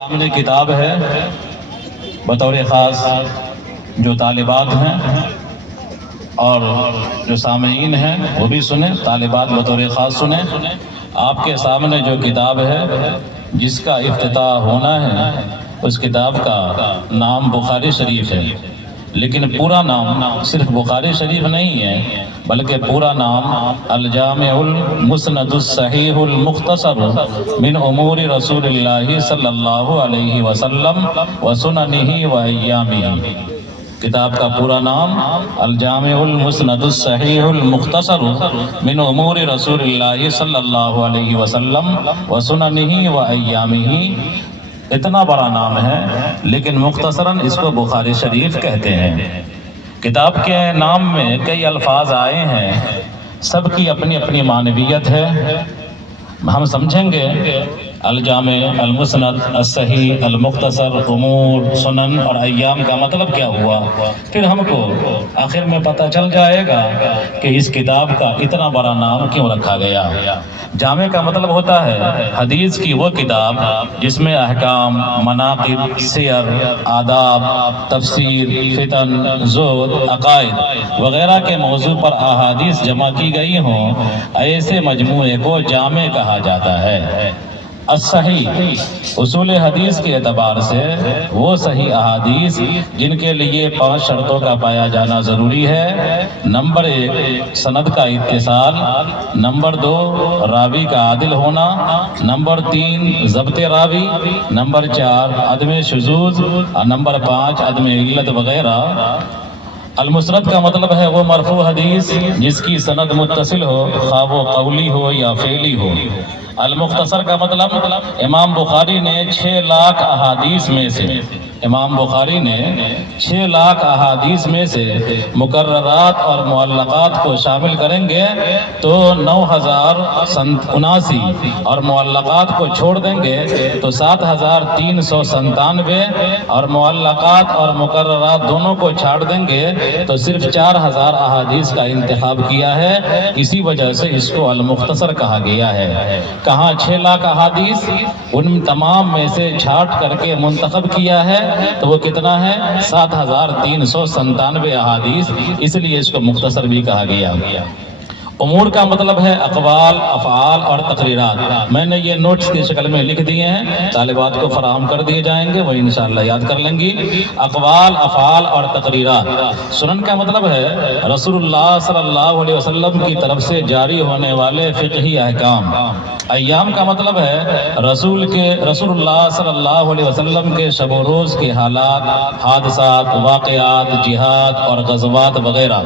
سامنے کتاب ہے بطور خاص جو طالبات ہیں اور جو سامعین ہیں وہ بھی سنیں، طالبات بطور خاص سنیں۔ آپ کے سامنے جو کتاب ہے جس کا افتتاح ہونا ہے اس کتاب کا نام بخاری شریف ہے، لیکن پورا نام صرف بخاری شریف نہیں ہے بلکہ پورا نام الجامع المسند الصحیح المختصر من امور رسول اللہ صلی اللہ علیہ وسلم وسننہ وایامہ۔ کتاب کا پورا نام الجامع المسند الصحیح المختصر من امور رسول اللہ صلی اللہ علیہ وسلم وسننہ وایامہ۔ اتنا بڑا نام ہے لیکن مختصراً اس کو بخاری شریف کہتے ہیں۔ کتاب کے نام میں کئی الفاظ آئے ہیں، سب کی اپنی اپنی معنویت ہے۔ ہم سمجھیں گے الجامع المسند الصحیح المختصر امور سنن اور ایام کا مطلب کیا ہوا، پھر ہم کو آخر میں پتہ چل جائے گا کہ اس کتاب کا اتنا بڑا نام کیوں رکھا گیا۔ جامع کا مطلب ہوتا ہے حدیث کی وہ کتاب جس میں احکام، مناقب، سیر، آداب، تفسیر، فتن، زہد، عقائد وغیرہ کے موضوع پر احادیث جمع کی گئی ہوں، ایسے مجموعے کو جامع کہا جاتا ہے۔ الصحیح اصول حدیث کے اعتبار سے وہ صحیح احادیث جن کے لیے 5 شرطوں کا پایا جانا ضروری ہے۔ نمبر 1 سند کا اتصال، نمبر 2 راوی کا عادل ہونا، نمبر 3 ضبط راوی، نمبر 4 عدم شذوذ اور نمبر 5 عدم علت وغیرہ۔ المسند کا مطلب ہے وہ مرفوع حدیث جس کی سند متصل ہو، خواہ وہ قولی ہو یا فعلی ہو۔ المختصر کا مطلب امام بخاری نے 6 لاکھ احادیث میں سے امام بخاری نے 6 لاکھ احادیث میں سے مکررات اور معلقات کو شامل کریں گے تو 9079 اور معلقات کو چھوڑ دیں گے تو 7397 اور معلقات اور مکررات دونوں کو چھاڑ دیں گے تو صرف 4000 احادیث کا انتخاب کیا ہے۔ اسی وجہ سے اس کو المختصر کہا گیا ہے۔ کہاں 6 لاکھ احادیث، ان تمام میں سے چھانٹ کر کے منتخب کیا ہے تو وہ کتنا ہے 7397 احادیث، اس لیے اس کو مختصر بھی کہا گیا۔ امور کا مطلب ہے اقوال، افعال اور تقریرات۔ میں نے یہ نوٹس کی شکل میں لکھ دیے ہیں، طالبات کو فراہم کر دیے جائیں گے، وہ انشاءاللہ یاد کر لیں گی۔ اقوال، افعال اور تقریرات۔ سنن کا مطلب ہے رسول اللہ صلی اللہ علیہ وسلم کی طرف سے جاری ہونے والے فقہی احکام۔ ایام کا مطلب ہے رسول اللہ صلی اللہ علیہ وسلم کے شب و روز کے حالات، حادثات، واقعات، جہاد اور غزوات وغیرہ۔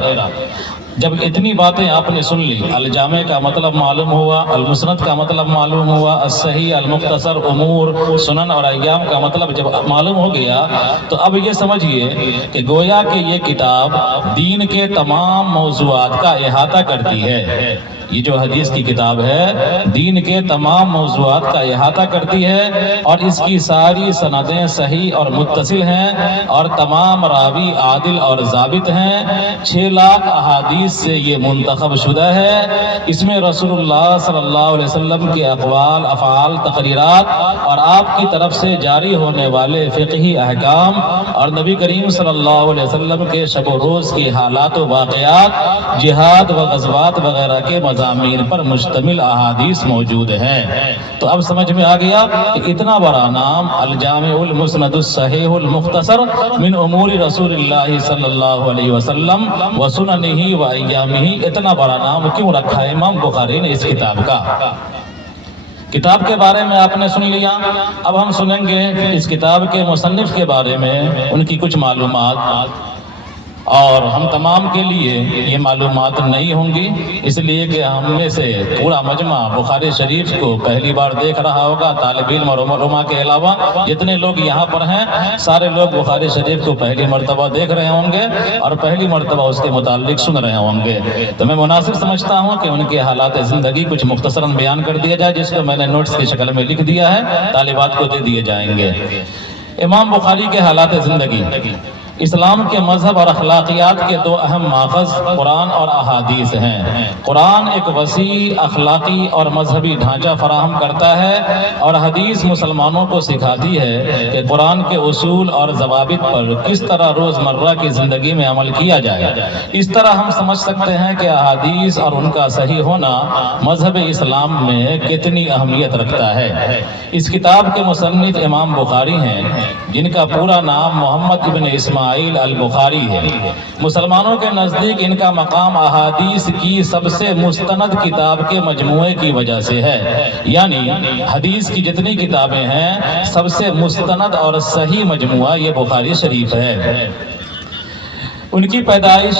جب اتنی باتیں آپ نے سن لی، الجامع کا مطلب معلوم ہوا، المسند کا مطلب معلوم ہوا، الصحیح، المختصر، امور، سنن اور ایام کا مطلب جب معلوم ہو گیا تو اب یہ سمجھیے کہ گویا کہ یہ کتاب دین کے تمام موضوعات کا احاطہ کرتی ہے۔ یہ جو حدیث کی کتاب ہے دین کے تمام موضوعات کا احاطہ کرتی ہے اور اس کی ساری سندیں صحیح اور متصل ہیں اور تمام راوی عادل اور ضابط ہیں۔ 6 لاکھ احادیث سے یہ منتخب شدہ ہے۔ اس میں رسول اللہ صلی اللہ علیہ وسلم کے اقوال، افعال، تقریرات اور آپ کی طرف سے جاری ہونے والے فقہی احکام اور نبی کریم صلی اللہ علیہ وسلم کے شب و روز کی حالات و واقعات، جہاد و غزوات وغیرہ کے مضامین پر مشتمل احادیث موجود ہیں۔ تو اب سمجھ میں آ گیا کہ اتنا بڑا نام الجامع المسند الصحیح المختصر من امور رسول اللہ صلی اللہ علیہ وسلم وسننہ وایامہ، اتنا بڑا نام کیوں رکھا ہے امام بخاری نے اس کتاب کا۔ کتاب کے بارے میں آپ نے سن لیا، اب ہم سنیں گے اس کتاب کے مصنف کے بارے میں ان کی کچھ معلومات، اور ہم تمام کے لیے یہ معلومات نہیں ہوں گی، اس لیے کہ ہم میں سے پورا مجمع بخاری شریف کو پہلی بار دیکھ رہا ہوگا، طالب علم اور علماء کے علاوہ جتنے لوگ یہاں پر ہیں سارے لوگ بخاری شریف کو پہلی مرتبہ دیکھ رہے ہوں گے اور پہلی مرتبہ اس کے متعلق سن رہے ہوں گے، تو میں مناسب سمجھتا ہوں کہ ان کے حالات زندگی کچھ مختصراً بیان کر دیا جائے، جس کو میں نے نوٹس کی شکل میں لکھ دیا ہے، طالبات کو دے دیے جائیں گے۔ امام بخاری کے حالات زندگی۔ اسلام کے مذہب اور اخلاقیات کے دو اہم ماخذ قرآن اور احادیث ہیں۔ قرآن ایک وسیع اخلاقی اور مذہبی ڈھانچہ فراہم کرتا ہے اور حدیث مسلمانوں کو سکھاتی ہے کہ قرآن کے اصول اور ضوابط پر کس طرح روزمرہ کی زندگی میں عمل کیا جائے۔ اس طرح ہم سمجھ سکتے ہیں کہ احادیث اور ان کا صحیح ہونا مذہب اسلام میں کتنی اہمیت رکھتا ہے۔ اس کتاب کے مصنف امام بخاری ہیں، جن کا پورا نام محمد ابن اسماعیل البخاری ہے۔ مسلمانوں کے نزدیک ان کا مقام احادیث کی سب سے مستند کتاب کے مجموعے کی وجہ سے ہے، یعنی حدیث کی جتنی کتابیں ہیں سب سے مستند اور صحیح مجموعہ یہ بخاری شریف ہے۔ ان کی پیدائش،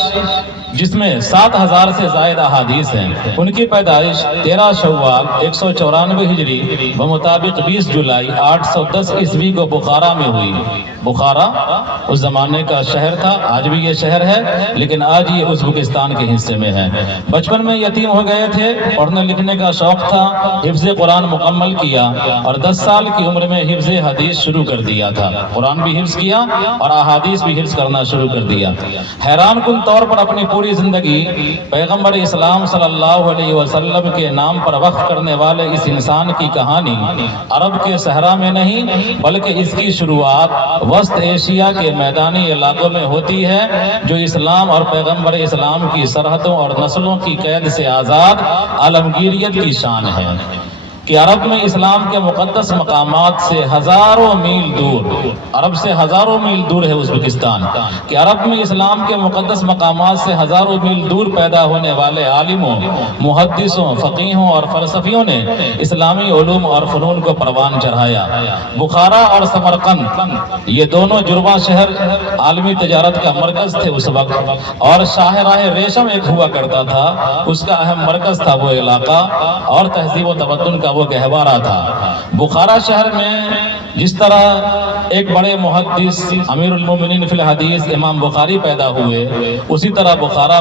جس میں 7,000 سے زائد احادیث ہیں، ان کی پیدائش 13 شوال 194 ہجری بمطابق 20 جولائی 810 عیسوی کو بخارا میں ہوئی۔ بخارا اس زمانے کا شہر تھا، آج بھی یہ شہر ہے، لیکن آج یہ ازبکستان کے حصے میں ہے۔ بچپن میں یتیم ہو گئے تھے، پڑھنے لکھنے کا شوق تھا، حفظ قرآن مکمل کیا اور 10 سال کی عمر میں حفظ حدیث شروع کر دیا تھا۔ قرآن بھی حفظ کیا اور احادیث بھی حفظ کرنا شروع کر دیا۔ حیران کن طور پر اپنی پوری زندگی پیغمبر اسلام صلی اللہ علیہ وسلم کے نام پر وقف کرنے والے اس انسان کی کہانی عرب کے صحرا میں نہیں بلکہ اس کی شروعات وسط ایشیا کے میدانی علاقوں میں ہوتی ہے، جو اسلام اور پیغمبر اسلام کی سرحدوں اور نسلوں کی قید سے آزاد عالمگیریت کی شان ہے کہ عرب میں اسلام کے مقدس مقامات سے ہزاروں میل دور، عرب سے ہزاروں میل دور ہے ازبکستان، کہ عرب میں اسلام کے مقدس مقامات سے ہزاروں میل دور پیدا ہونے والے عالموں، محدثوں، فقیہوں اور فلسفیوں نے اسلامی علوم اور فنون کو پروان چڑھایا۔ بخارا اور سمرقند یہ دونوں جرواں شہر عالمی تجارت کا مرکز تھے اس وقت، اور شاہراہ ریشم ایک ہوا کرتا تھا، اس کا اہم مرکز تھا وہ علاقہ، اور تہذیب و تمدن کا وہ گہوارہ تھا۔ بخارا شہر میں جس طرح ایک بڑے محدث امیر المومنین فی الحدیث امام بخاری پیدا ہوئے، اسی طرح بخارا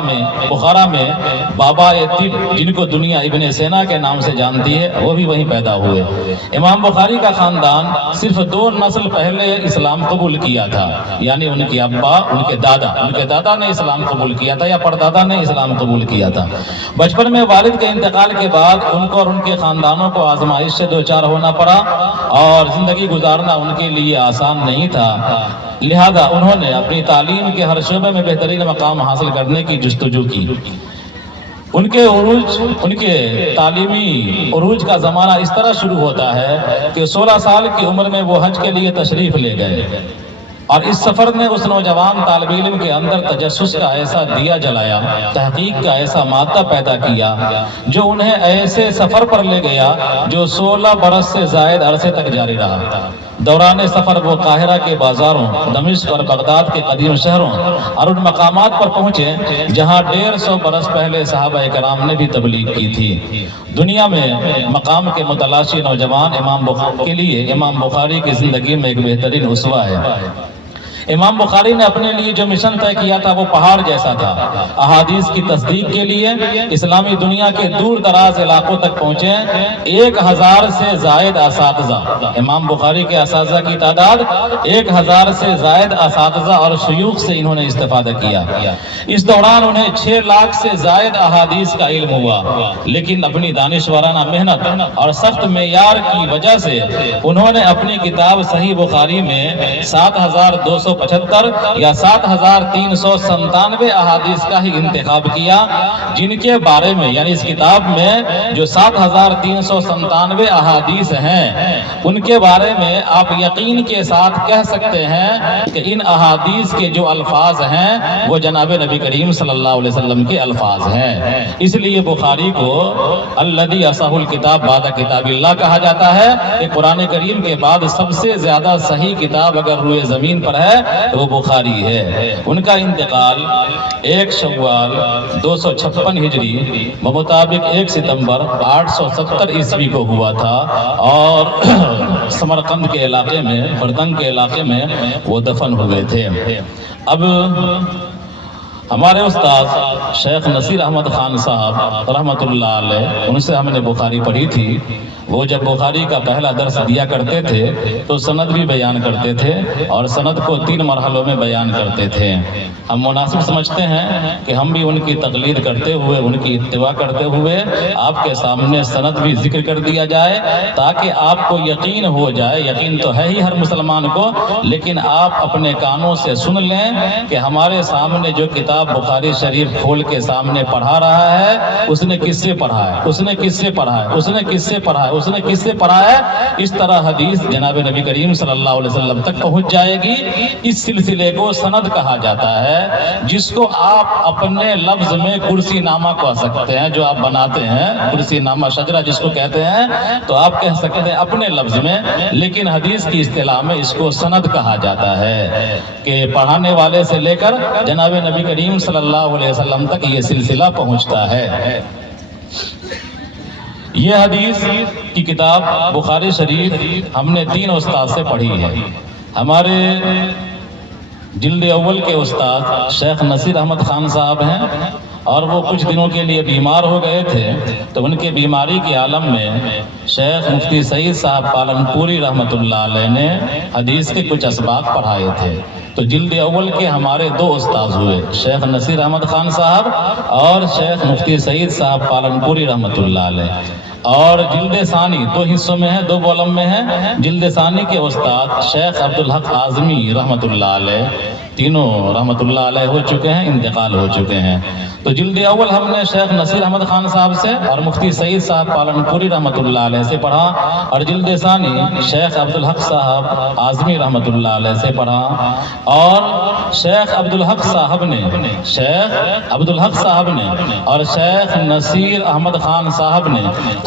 میں بابا طب، جن کو دنیا ابن سینا کے نام سے جانتی ہے، وہ بھی وہیں پیدا ہوئے۔ امام بخاری کا خاندان صرف 2 نسل پہلے اسلام قبول کیا تھا، یعنی ان کے ابا، ان کے دادا نے اسلام قبول کیا تھا یا پردادا نے اسلام قبول کیا تھا۔ بچپن میں والد کے انتقال کے بعد ان کو اور ان کے خاندانوں کو آزمائش سے دوچار ہونا پڑا اور زندگی گزارنا ان کے لیے آسان نہیں تھا، لہذا انہوں نے اپنی تعلیم کے ہر شعبے میں بہترین مقام حاصل کرنے کی جستجو کی۔ ان کے تعلیمی عروج کا زمانہ اس طرح شروع ہوتا ہے کہ 16 سال کی عمر میں وہ حج کے لیے تشریف لے گئے، اور اس سفر نے اس نوجوان طالب علم کے اندر تجسس کا ایسا دیا جلایا، تحقیق کا ایسا مادہ پیدا کیا جو انہیں ایسے سفر پر لے گیا جو 16 برس سے زائد عرصے تک جاری رہا۔ دوران سفر وہ قاہرہ کے بازاروں، دمشق اور بغداد کے قدیم شہروں اور ان مقامات پر پہنچے جہاں 150 برس پہلے صحابہ کرام نے بھی تبلیغ کی تھی۔ دنیا میں مقام کے متلاشی نوجوان کے لیے امام بخاری کی زندگی میں ایک بہترین اسوہ ہے۔ امام بخاری نے اپنے لیے جو مشن طے کیا تھا وہ پہاڑ جیسا تھا۔ احادیث کی تصدیق کے لیے اسلامی دنیا کے دور دراز علاقوں تک پہنچے 1000 سے زائد اساتذہ، امام بخاری کے اساتذہ کی تعداد 1000 سے زائد اساتذہ اور شیوخ سے انہوں نے استفادہ کیا۔ اس دوران انہیں 6 لاکھ سے زائد احادیث کا علم ہوا، لیکن اپنی دانشورانہ محنت اور سخت معیار کی وجہ سے انہوں نے اپنی کتاب صحیح بخاری میں 7275 یا 7397 احادیث کا ہی انتخاب کیا، جن کے بارے میں یعنی اس کتاب میں جو 7397 احادیث ہیں ان کے بارے میں آپ یقین کے ساتھ کہہ سکتے ہیں کہ ان احادیث کے جو الفاظ ہیں وہ جناب نبی کریم صلی اللہ علیہ وسلم کے الفاظ ہیں۔ اس لیے بخاری کو الذی اصح الکتاب بعد کتاب اللہ کہا جاتا ہے کہ قرآن کریم کے بعد سب سے زیادہ صحیح کتاب اگر روئے زمین پر ہے تو وہ بخاری ہے۔ ان کا انتقال 1 شوال 256 ہجری بمطابق 1 ستمبر 870 عیسوی کو ہوا تھا، اور سمرقند کے علاقے میں، بردنگ کے علاقے میں وہ دفن ہوئے تھے۔ اب ہمارے استاد شیخ نصیر احمد خان صاحب رحمۃ اللہ علیہ، ان سے ہم نے بخاری پڑھی تھی۔ وہ جب بخاری کا پہلا درس دیا کرتے تھے تو سند بھی بیان کرتے تھے اور سند کو 3 مرحلوں میں بیان کرتے تھے۔ ہم مناسب سمجھتے ہیں کہ ہم بھی ان کی تقلید کرتے ہوئے، ان کی اتباع کرتے ہوئے آپ کے سامنے سند بھی ذکر کر دیا جائے، تاکہ آپ کو یقین ہو جائے۔ یقین تو ہے ہی ہر مسلمان کو، لیکن آپ اپنے کانوں سے سن لیں کہ ہمارے سامنے جو کتاب بخاری شریف کھول کے سامنے پڑھا رہا ہے، اس نے کس سے پڑھا ہے، اس نے کس سے پڑھا ہے، اس نے کس سے پڑھا ہے، اس نے کس سے پڑھا ہے۔ اس طرح حدیث جناب نبی کریم صلی اللہ علیہ وسلم تک پہنچ جائے گی۔ اس سلسلے کو سند کہا جاتا ہے، جس کو آپ اپنے لفظ میں کرسی نامہ کہہ سکتے ہیں، جو آپ بناتے ہیں کرسی نامہ شجرہ جس کو کہتے ہیں، تو آپ کہہ سکتے ہیں اپنے لفظ میں، لیکن حدیث کی اصطلاح میں اس کو سند کہا جاتا ہے کہ پڑھانے والے سے لے کر جناب نبی کریم صلی اللہ علیہ وسلم تک یہ سلسلہ پہنچتا ہے۔ یہ حدیث کی کتاب بخاری شریف ہم نے 3 استاد سے پڑھی ہے۔ ہمارے جلد اول کے استاد شیخ نصیر احمد خان صاحب ہیں، اور وہ کچھ دنوں کے لیے بیمار ہو گئے تھے، تو ان کے بیماری کے عالم میں شیخ مفتی سعید صاحب پالنپوری رحمۃ اللہ علیہ نے حدیث کے کچھ اسباق پڑھائے تھے۔ تو جلد اول کے ہمارے 2 استاد ہوئے، شیخ نصیر احمد خان صاحب اور شیخ مفتی سعید صاحب پالنپوری رحمۃ اللہ علیہ۔ اور جلد ثانی 2 حصوں میں ہے، 2 والم میں ہے۔ جلد ثانی کے استاد شیخ عبدالحق اعظمی رحمۃ اللہ علیہ، تینوں رحمۃ اللہ علیہ ہو چکے ہیں، انتقال ہو چکے ہیں۔ تو جلد اول ہم نے شیخ نصیر احمد خان صاحب سے اور مفتی سعید صاحب پالنپوری رحمۃ اللہ علیہ سے پڑھا، اور جلد ثانی شیخ عبدالحق صاحب اعظمی رحمۃ اللہ علیہ سے پڑھا۔ اور شیخ عبدالحق صاحب نے اور شیخ نصیر احمد خان صاحب نے،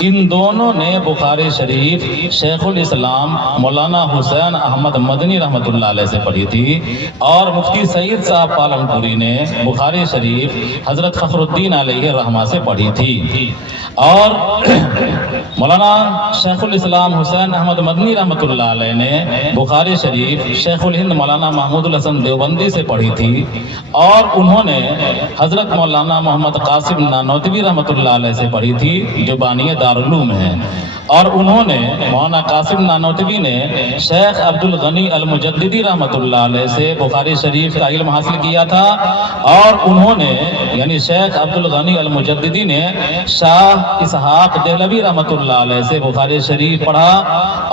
ان دونوں نے بخاری شریف شیخ الاسلام مولانا حسین احمد مدنی رحمۃ اللہ علیہ سے پڑھی تھی، اور مفتی سعید صاحب پالنپوری نے بخاری شریف حضرت فخر الدین علیہ الرحمہ سے پڑھی تھی۔ اور مولانا شیخ الاسلام حسین احمد مدنی رحمۃ اللہ علیہ نے بخاری شریف شیخ الہند مولانا محمود الحسن دیوبندی سے پڑھی تھی، اور انہوں نے حضرت مولانا محمد قاسم نانوتوی رحمۃ اللہ علیہ سے پڑھی تھی، جو بانی دارالعلوم ہیں۔ اور انہوں نے مولانا قاسم نانوتوی نے شیخ عبدالغنی المجددی رحمۃ اللہ علیہ سے بخاری شریف کا علم حاصل کیا تھا، اور انہوں نے یعنی شیخ عبدالغنی المجددی نے شاہ اسحاق دہلوی رحمۃ اللہ علیہ سے بخاری شریف پڑھا،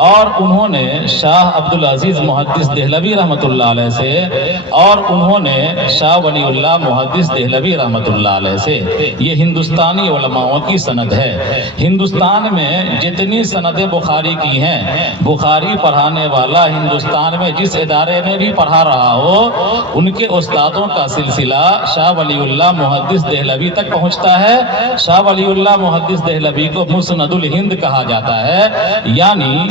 اور انہوں نے شاہ عبدالعزیز محدث دہلوی رحمۃ اللہ علیہ سے، اور انہوں نے شاہ ولی اللہ محدث دہلوی رحمۃ اللہ علیہ سے۔ یہ ہندوستانی علماؤں کی سند ہے۔ ہندوستان میں جتنی سندیں بخاری کی ہیں، بخاری پڑھانے والا ہندوستان میں جس ادارے میں بھی پڑھا رہا ہو، ان کے استادوں کا سلسلہ شاہ ولی اللہ محدث دہلوی تک پہنچتا ہے۔ شاہ ولی اللہ محدث دہلوی کو مسند الہند کہا جاتا ہے، یعنی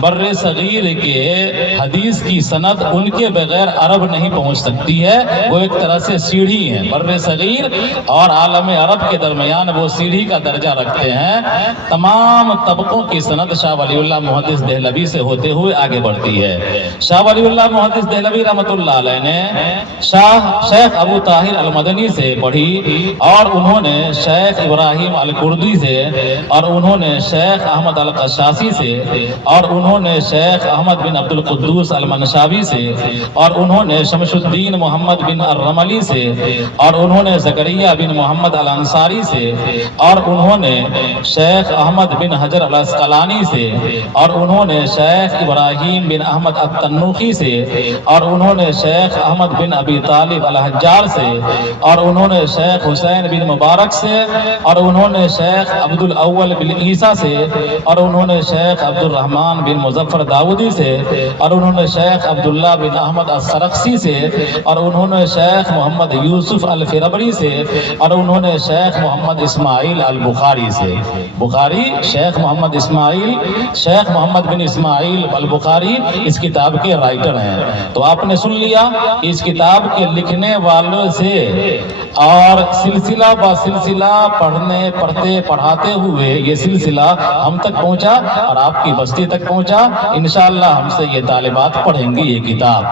بر صغیر کے حدیث کی سند ان کے بغیر عرب نہیں پہنچ سکتی ہے۔ وہ ایک طرح سے سیڑھی ہیں، بر صغیر اور عالم عرب کے درمیان وہ سیڑھی کا درجہ رکھتے ہیں۔ تمام طبقوں کی سند شاہ ولی اللہ محدث دہلوی سے ہوتے ہوئے آگے بڑھتی ہے۔ شاہ ولی اللہ محدث دہلوی رحمۃ اللہ علیہ نے شیخ ابو طاہر المدنی سے پڑھی، اور انہوں نے شیخ ابراہیم الکردی سے، اور انہوں نے شیخ احمد القشاسی سے، اور انہوں نے شیخ احمد بن عبد القدوس المنشاوی سے، اور انہوں نے شمس الدین محمد بن الرملی سے، اور انہوں نے زکریا بن محمد الانصاری سے، اور انہوں نے شیخ احمد بن حجر الاسقلانی سے، اور انہوں نے شیخ ابراہیم بن احمد التنوخی سے، اور انہوں نے شیخ احمد بن ابی طالب الحجار سے، اور انہوں نے شیخ حسین بن مبارک سے، اور انہوں نے شیخ عبد الاول بن عیسیٰ سے، اور انہوں نے شیخ عبد الرحمن بن مظفر داودی سے، اور انہوں نے شیخ عبداللہ بن احمد السرخسی سے، اور انہوں نے شیخ محمد یوسف الفربری سے، اور انہوں نے شیخ محمد اسماعیل البخاری سے۔ بخاری شیخ محمد بن اسماعیل البخاری اس کتاب کے رائٹر ہیں۔ تو آپ نے سن لیا اس کتاب کے لکھنے والوں سے اور سلسلہ با سلسلہ پڑھتے پڑھاتے ہوئے یہ سلسلہ ہم تک پہنچا اور آپ کی بستی تک پہنچا۔ انشاءاللہ ہم سے یہ طالبات پڑھیں گی یہ کتاب،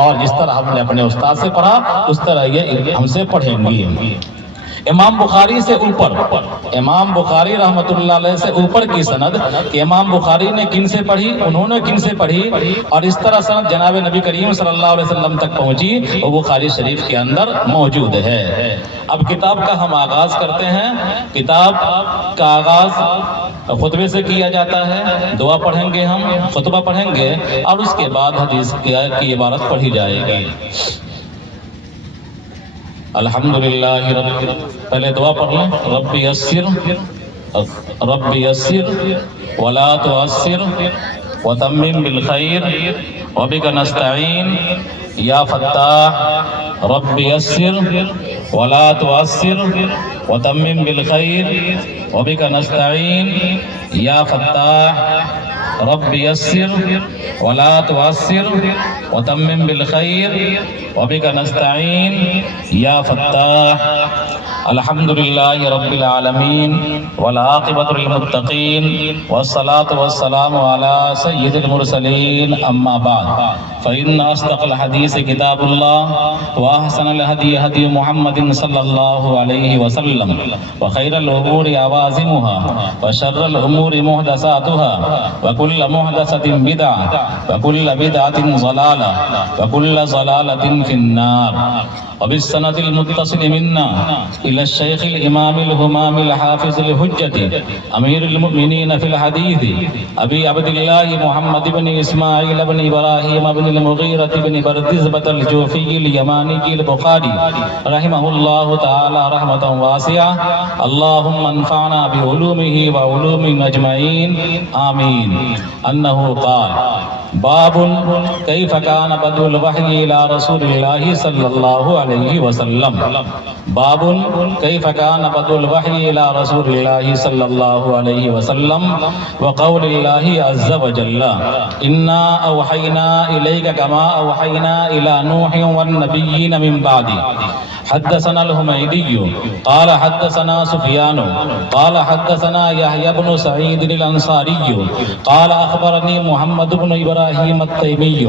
اور جس طرح ہم نے اپنے استاد سے پڑھا اس طرح یہ ہم سے پڑھیں گی۔ امام بخاری سے اوپر، امام بخاری رحمت اللہ علیہ سے اوپر کی سند کہ امام بخاری نے کن سے پڑھی، انہوں نے کن سے پڑھی، اور اس طرح سند جناب نبی کریم صلی اللہ علیہ وسلم تک پہنچی، وہ بخاری شریف کے اندر موجود ہے۔ اب کتاب کا ہم آغاز کرتے ہیں۔ کتاب کا آغاز خطبے سے کیا جاتا ہے، دعا پڑھیں گے، ہم خطبہ پڑھیں گے اور اس کے بعد حدیث کی عبارت پڑھی جائے گی۔ الحمدللہ پہلے دعا پڑھ لیں۔ رب یسر ولا تعسر وتمم بالخیر وبک نستعین یا فتاح۔ رب یسر ولا تعسر وتمم بالخیر وبک نستعین یا فتاح۔ رب یسر ولا تعسر وتمم بالخیر وبک نستعین یا فتاح۔ الحمدللہ رب العالمین والعاقبۃ للمتقین والصلاة والسلام علی سید المرسلین، اما بعد فإن اصدق الحدیث کتاب اللہ واحسن الہدی ہدی محمد صلی اللہ علیہ وسلم وخیر الامور عوازمها وشر الامور محدثاتها وكل محدثة بدعة وكل بدعة ضلالة وكل ضلالة في النار۔ وبالسند المتصل منا إلى الشيخ الإمام الهمام الحافظ الحجة أمير المؤمنين في الحديث أبي عبد الله محمد بن إسماعيل بن إبراهيم بن المغيرة بن بردزبة الجوفي اليماني البخاري رحمه الله تعالى رحمة واسعة، اللهم انفعنا بعلومه وعلوم أجمعين آمين، أنه قال: باب كيف كان بدء الوحي إلى رسول الله صلى الله عليه وسلم۔ باب كيف كان بدء الوحي إلى رسول الله صلى الله عليه وسلم، وقول الله عز وجل: إنا أوحينا إليك كما أوحينا إلى نوح والنبيين من بعده۔ حدثنا الحميدي قال حدثنا سفيان قال حدثنا يحيى بن سعيد الأنصاري قال أخبرني محمد بن إبراهيم التيمي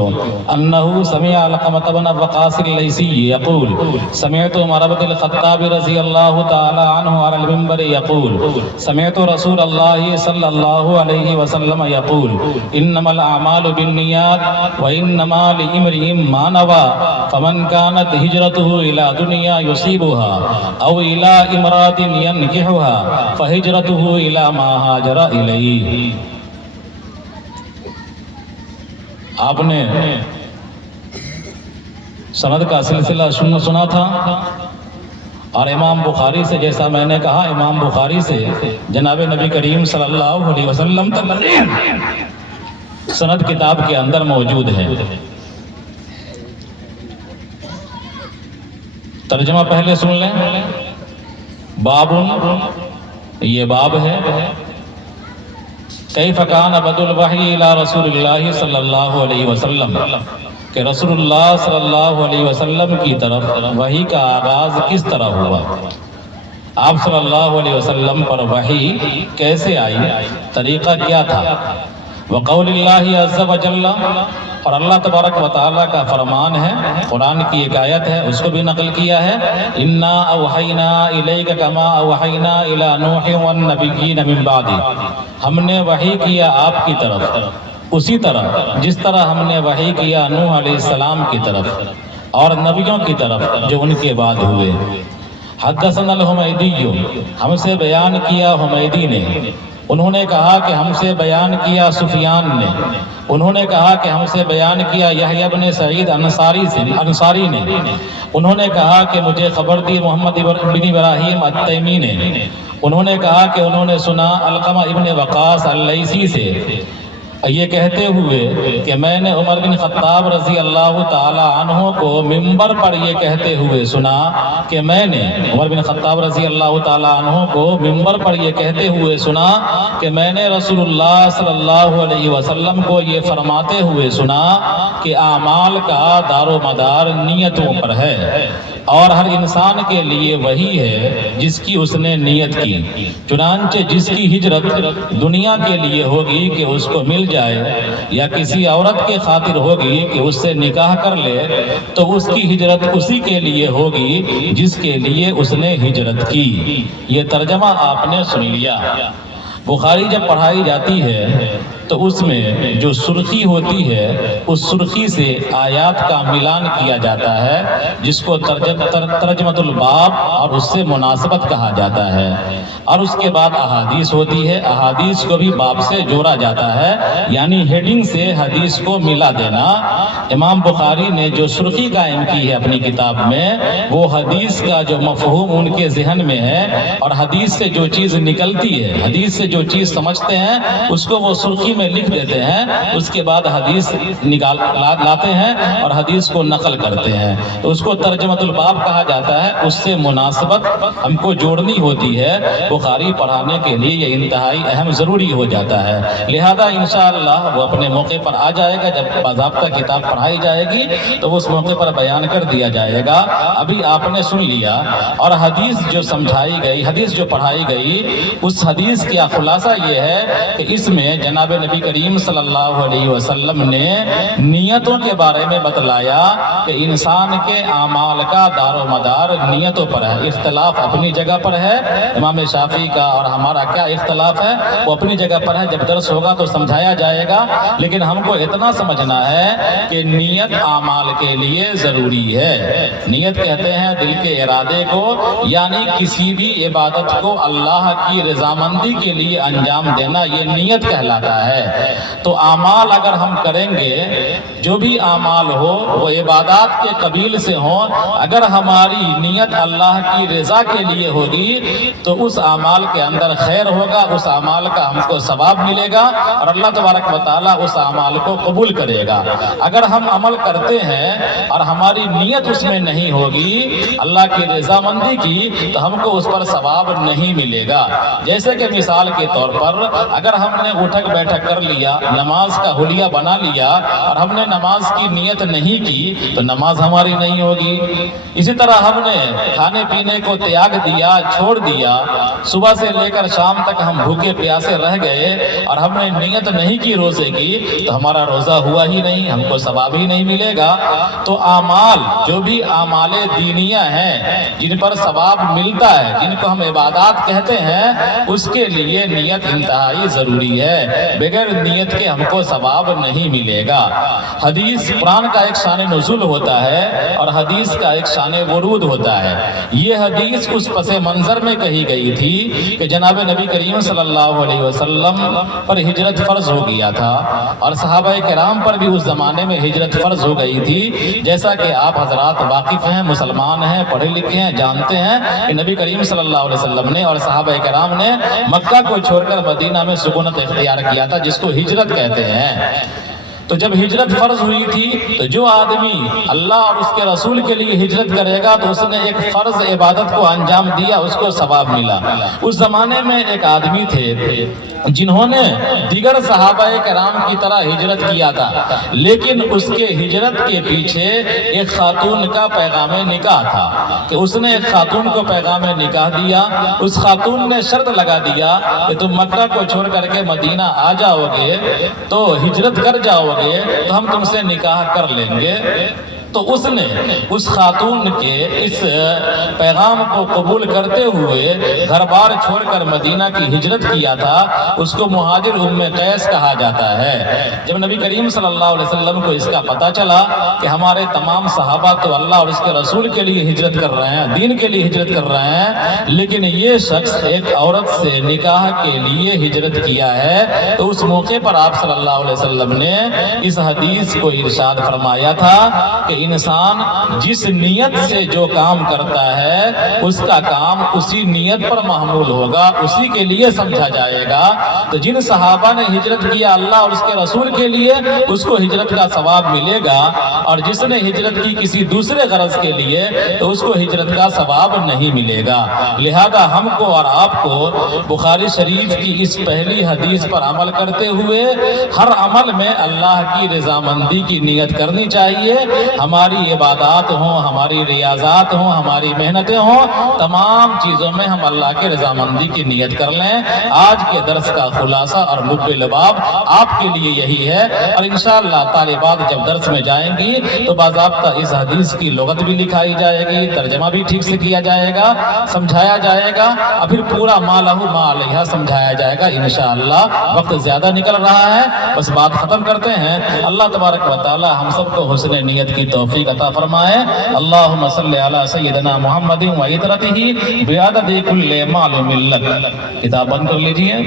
أنه سمع علقمة بن وقاص الليثي يقول: سمعت عمر بن الخطاب رضي الله تعالى عنه على المنبر يقول: سمعت رسول الله صلى الله عليه وسلم يقول: إنما الأعمال بالنيات وإنما لامرئ ما نوى، فمن كانت هجرته إلى دنيا يصيبها أو إلى امرأة ينكحها فهجرته إلى ما هاجر إليه۔ آپ نے سند کا سلسلہ سنا تھا، اور امام بخاری سے، جیسا میں نے کہا، امام بخاری سے جناب نبی کریم صلی اللہ علیہ وسلم تک سند کتاب کے اندر موجود ہے۔ ترجمہ پہلے سن لیں۔ باب، یہ باب ہے، کیف کان بدء الوحی الی رسول اللہ صلی اللہ علیہ وسلم، کہ رسول اللہ صلی اللہ علیہ وسلم کی طرف وحی کا آغاز کس طرح ہوا، آپ صلی اللہ علیہ وسلم پر وحی کیسے آئی، طریقہ کیا تھا۔ وقول اللہ عز وجل، اور اللہ تبارک و تعالیٰ کا فرمان ہے، قرآن کی ایک آیت ہے، اس کو بھی نقل کیا ہے: انا اوحینا الیک کما اوحینا الی نوح والنبیین من بعدہ، ہم نے وحی کیا آپ کی طرف اسی طرح جس طرح ہم نے وحی کیا نوح علیہ السلام کی طرف اور نبیوں کی طرف جو ان کے بعد ہوئے۔ حدثنا الحمیدی، ہم سے بیان کیا حمیدی نے، انہوں نے کہا کہ ہم سے بیان کیا سفیان نے، انہوں نے کہا کہ ہم سے بیان کیا یحییٰ بن سعید انصاری نے، انہوں نے کہا کہ مجھے خبر دی محمد بن ابراہیم التیمی نے، انہوں نے کہا کہ انہوں نے سنا علقمہ ابن وقاص اللیثی سے، یہ کہتے ہوئے کہ میں نے عمر بن خطاب رضی اللہ تعالی عنہ کو منبر پر یہ کہتے ہوئے سنا کہ میں نے عمر بن خطاب رضی اللہ تعالی عنہ کو منبر پر یہ کہتے ہوئے سنا کہ میں نے رسول اللہ صلی اللہ علیہ وسلم کو یہ فرماتے ہوئے سنا کہ اعمال کا دار و مدار نیتوں پر ہے اور ہر انسان کے لیے وہی ہے جس کی اس نے نیت کی، چنانچہ جس کی ہجرت دنیا کے لیے ہوگی کہ اس کو مل جائے یا کسی عورت کے خاطر ہوگی کہ اس سے نکاح کر لے تو اس کی ہجرت اسی کے لیے ہوگی جس کے لیے اس نے ہجرت کی۔ یہ ترجمہ آپ نے سن لیا۔ بخاری جب پڑھائی جاتی ہے تو اس میں جو سرخی ہوتی ہے اس سرخی سے آیات کا ملان کیا جاتا ہے جس کو ترجمۃ الباب اور اس سے مناسبت کہا جاتا ہے، اور اس کے بعد احادیث ہوتی ہے، احادیث کو بھی باب سے جوڑا جاتا ہے، یعنی ہیڈنگ سے حدیث کو ملا دینا۔ امام بخاری نے جو سرخی قائم کی ہے اپنی کتاب میں وہ حدیث کا جو مفہوم ان کے ذہن میں ہے اور حدیث سے جو چیز نکلتی ہے، حدیث سے جو چیز سمجھتے ہیں اس کو وہ سرخی میں لکھ دیتے ہیں، اس کے بعد حدیث لاتے ہیں اور حدیث کو نقل کرتے ہیں، تو اس کو ترجمۃ الباب کہا جاتا ہے۔ اس سے مناسبت ہم کو جوڑنی ہوتی ہے، بخاری پڑھانے کے لیے یہ انتہائی اہم ضروری ہو جاتا ہے، لہذا انشاءاللہ وہ اپنے موقع پر آ جائے گا، جب باضابطہ کتاب پڑھائی جائے گی تو اس موقع پر بیان کر دیا جائے گا۔ ابھی آپ نے سن لیا، اور حدیث جو سمجھائی گئی، حدیث جو پڑھائی گئی، اس حدیث کا خلاصہ یہ ہے کہ اس میں جناب نبی کریم صلی اللہ علیہ وسلم نے نیتوں کے بارے میں بتلایا کہ انسان کے اعمال کا دار و مدار نیتوں پر ہے۔ اختلاف اپنی جگہ پر ہے، امام شافعی کا اور ہمارا کیا اختلاف ہے وہ اپنی جگہ پر ہے، جب درس ہوگا تو سمجھایا جائے گا، لیکن ہم کو اتنا سمجھنا ہے کہ نیت اعمال کے لیے ضروری ہے۔ نیت کہتے ہیں دل کے ارادے کو، یعنی کسی بھی عبادت کو اللہ کی رضامندی کے لیے انجام دینا، یہ نیت کہلاتا ہے۔ تو اعمال اگر ہم کریں گے، جو بھی اعمال ہو وہ عبادات کے قبیل سے ہوں، اگر ہماری نیت اللہ کی رضا کے لیے ہوگی تو اس اعمال کے اندر خیر ہوگا، اس اعمال کا ہم کو ثواب ملے گا اور اللہ تبارک و تعالیٰ اس اعمال کو قبول کرے گا۔ اگر ہم عمل کرتے ہیں اور ہماری نیت اس میں نہیں ہوگی اللہ کی رضامندی کی تو ہم کو اس پر ثواب نہیں ملے گا۔ جیسے کہ مثال کے طور پر اگر ہم نے اٹھک بیٹھک کر لیا، نماز کا حلیہ بنا لیا اور ہم نے نماز کی نیت نہیں کی تو نماز ہماری نہیں ہوگی۔ اسی طرح ہم نے کھانے پینے کو تیاگ دیا، چھوڑ دیا، صبح سے لے کر شام تک ہم بھوکے پیاسے رہ گئے اور ہم نے نیت نہیں کی روزے کی تو ہمارا روزہ ہوا ہی نہیں، ہم کو ثواب ہی نہیں ملے گا۔ تو اعمال جو بھی اعمال دینیہ ہیں جن پر ثواب ملتا ہے، جن کو ہم عبادات کہتے ہیں، اس کے لیے نیت انتہائی ضروری ہے، بغیر نیت کے ہم کو ثواب نہیں ملے گا۔ حدیث قرآن کا ایک شان نزول ہوتا ہے اور حدیث کا ایک شان ورود ہوتا ہے۔ یہ حدیث اس پس منظر میں کہی گئی تھی کہ جناب نبی کریم صلی اللہ علیہ وسلم پر ہجرت فرض ہو گیا تھا اور صحابہ کرام پر بھی اس زمانے میں ہجرت فرض ہو گئی تھی، جیسا کہ آپ حضرات واقف ہیں، مسلمان ہیں، پڑھے لکھے ہیں، جانتے ہیں کہ نبی کریم صلی اللہ علیہ وسلم نے اور صحابہ کرام نے مکہ کو چھوڑ کر مدینہ میں سکونت اختیار کیا تھا، جس کو ہجرت کہتے ہیں۔ تو جب ہجرت فرض ہوئی تھی تو جو آدمی اللہ اور اس کے رسول کے لیے ہجرت کرے گا تو اس نے ایک فرض عبادت کو انجام دیا، اس کو ثواب ملا۔ اس زمانے میں ایک آدمی تھے جنہوں نے دیگر صحابہ کرام کی طرح ہجرت کیا تھا، لیکن اس کے ہجرت کے پیچھے ایک خاتون کا پیغام نکاح تھا کہ اس نے ایک خاتون کو پیغام نکاح دیا۔ اس خاتون نے شرط لگا دیا کہ تم مکہ کو چھوڑ کر کے مدینہ آ جاؤ گے تو ہجرت کر جاؤ گے تو ہم تم سے نکاح کر لیں گے۔ تو اس نے اس خاتون کے اس پیغام کو قبول کرتے ہوئے گھر بار چھوڑ کر مدینہ کی ہجرت کیا تھا، اس کو مہاجر ام قیس کہا جاتا ہے۔ جب نبی کریم صلی اللہ علیہ وسلم کو اس کا پتہ چلا کہ ہمارے تمام صحابہ تو اللہ اور اس کے رسول کے لیے ہجرت کر رہے ہیں، دین کے لیے ہجرت کر رہے ہیں، لیکن یہ شخص ایک عورت سے نکاح کے لیے ہجرت کیا ہے، تو اس موقع پر آپ صلی اللہ علیہ وسلم نے اس حدیث کو ارشاد فرمایا تھا کہ انسان جس نیت سے جو کام کرتا ہے اس کا کام اسی نیت پر محمول ہوگا، اسی کے لیے سمجھا جائے گا۔ تو جن صحابہ نے ہجرت کیا اللہ اور اس کے رسول کے لیے، اس کو ہجرت کا ثواب ملے گا، اور جس نے ہجرت کی کسی دوسرے غرض کے لیے تو اس کو ہجرت کا ثواب نہیں ملے گا۔ لہذا ہم کو اور آپ کو بخاری شریف کی اس پہلی حدیث پر عمل کرتے ہوئے ہر عمل میں اللہ کی رضامندی کی نیت کرنی چاہیے۔ ہماری عبادات ہوں، ہماری ریاضات ہوں، ہماری محنتیں ہوں، تمام چیزوں میں ہم اللہ کی رضامندی کی نیت کر لیں۔ آج کے درس کا خلاصہ اور لب لباب آپ کے لیے یہی ہے، اور انشاءاللہ طالبات جب درس میں جائیں گی تو باضابطہ اس حدیث کی لغت بھی لکھائی جائے گی، ترجمہ بھی ٹھیک سے کیا جائے گا، سمجھایا جائے گا، اور پھر پورا ما لہ ما علیہ سمجھایا جائے گا انشاءاللہ۔ وقت زیادہ نکل رہا ہے، بس بات ختم کرتے ہیں۔ اللہ تبارک و تعالی ہم سب کو حسن نیت کی توفیق عطا فرمائے۔ اللہم صلی علی سیدنا محمد و عطرتہ بعدد کل معلوم لک۔ کتاب بند کر لیجئے۔